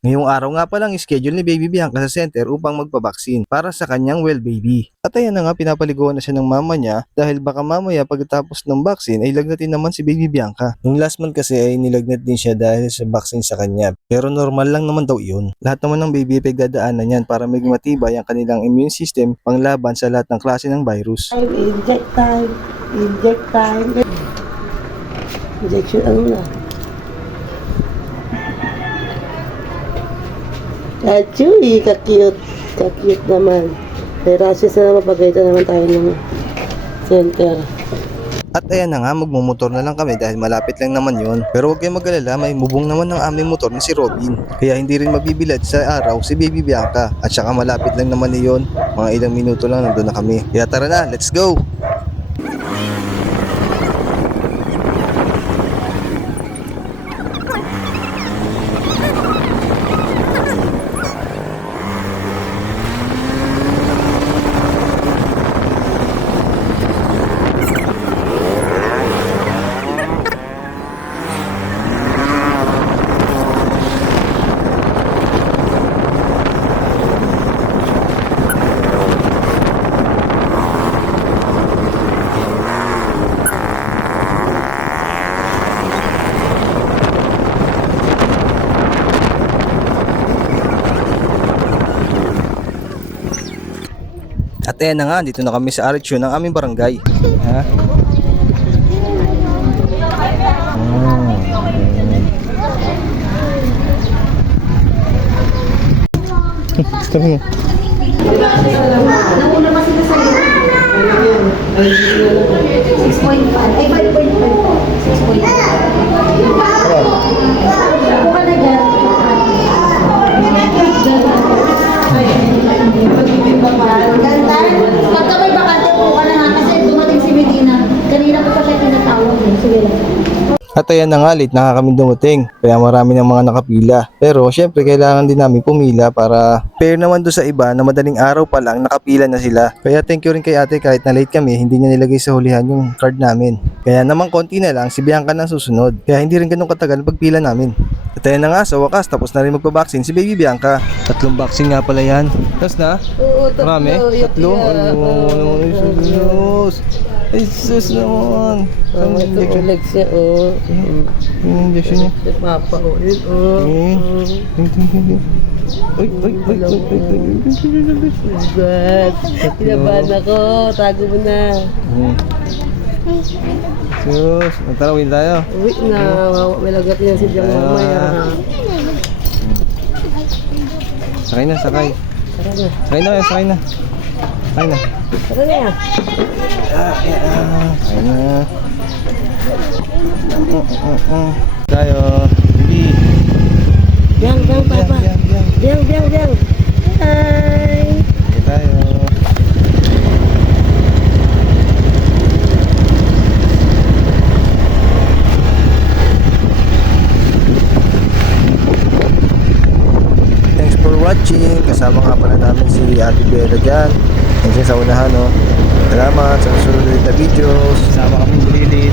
Ngayong araw nga palang schedule ni Baby Bianca sa center upang magpabaksin para sa kanyang well baby. At ayan na nga, pinapaliguan na siya ng mama niya dahil baka mamaya pagkatapos ng vaccine ay lagnatin naman si Baby Bianca. Nung last month kasi ay nilagnat din siya dahil sa vaccine sa kanya. Pero normal lang naman daw iyon. Lahat naman ng baby ay pagdadaanan yan para maging matibay ang kanilang immune system panglaban sa lahat ng klase ng virus. Inject time. Injection ano na. Achuy, ka-cute. Ka-cute naman. May rashes na mapagayta naman tayo ng center. At ayan na nga, magmumotor na lang kami dahil malapit lang naman yon. Pero huwag kayong mag-alala, may bubong naman ng aming motor na si Robin. Kaya hindi rin mabibilad sa araw si Baby Bianca. At saka malapit lang naman niyon, mga ilang minuto lang nandun na kami. Kaya tara na, let's go! At ayan na nga, dito na kami sa RHU ng aming barangay. Ha? Gusto mo? Nauna pa sila sa 6.5. Ay, 5.5. 6.5. Buka na dyan. Pagka may bakante po ka na nga kasi dumating si Medina. Kanina ko pa siya tinatawag. Sige lang. At ayan na nga, late na nga kami dumating. Kaya marami ng mga nakapila. Pero syempre kailangan din namin pumila para fair naman doon sa iba na madaling araw pa lang nakapila na sila. Kaya thank you rin kay ate, kahit na late kami, hindi niya nilagay sa hulihan yung card namin. Kaya naman konti na lang si Bianca na susunod. Kaya hindi rin ganun katagal pagpila namin. At ayan na nga, sa wakas tapos na rin magpabaksin si Baby Bianca. 3 vaccine nga pala yan. Tapos na? Oo, tatlo. Marami? 3? Ay, sus! Ay, sus naman! Saan yung injection? Legs niya, oh. Yung injection niya? Papa, oh. Yun, oh. Uy, uy, uy, uy, uy, uy, God. Kinabahan ako. Tago mo na. sus! Magtarawin tayo. Uwi na. May lagat niya si Diang mamaya. Sakay na, sakay. Tara na. Sakay na, sakay na. Sakay na. Tara na. Sakay na. Tayo. Bibi. Diang, papa. Diang. Hi. Sakay tayo. Thanks for watching. Kasama nga pala namin si Ate Bella dyan. Nandiyan sa unahan, no? Salamat sa susunod ulit na videos. Kasama kami bulilit.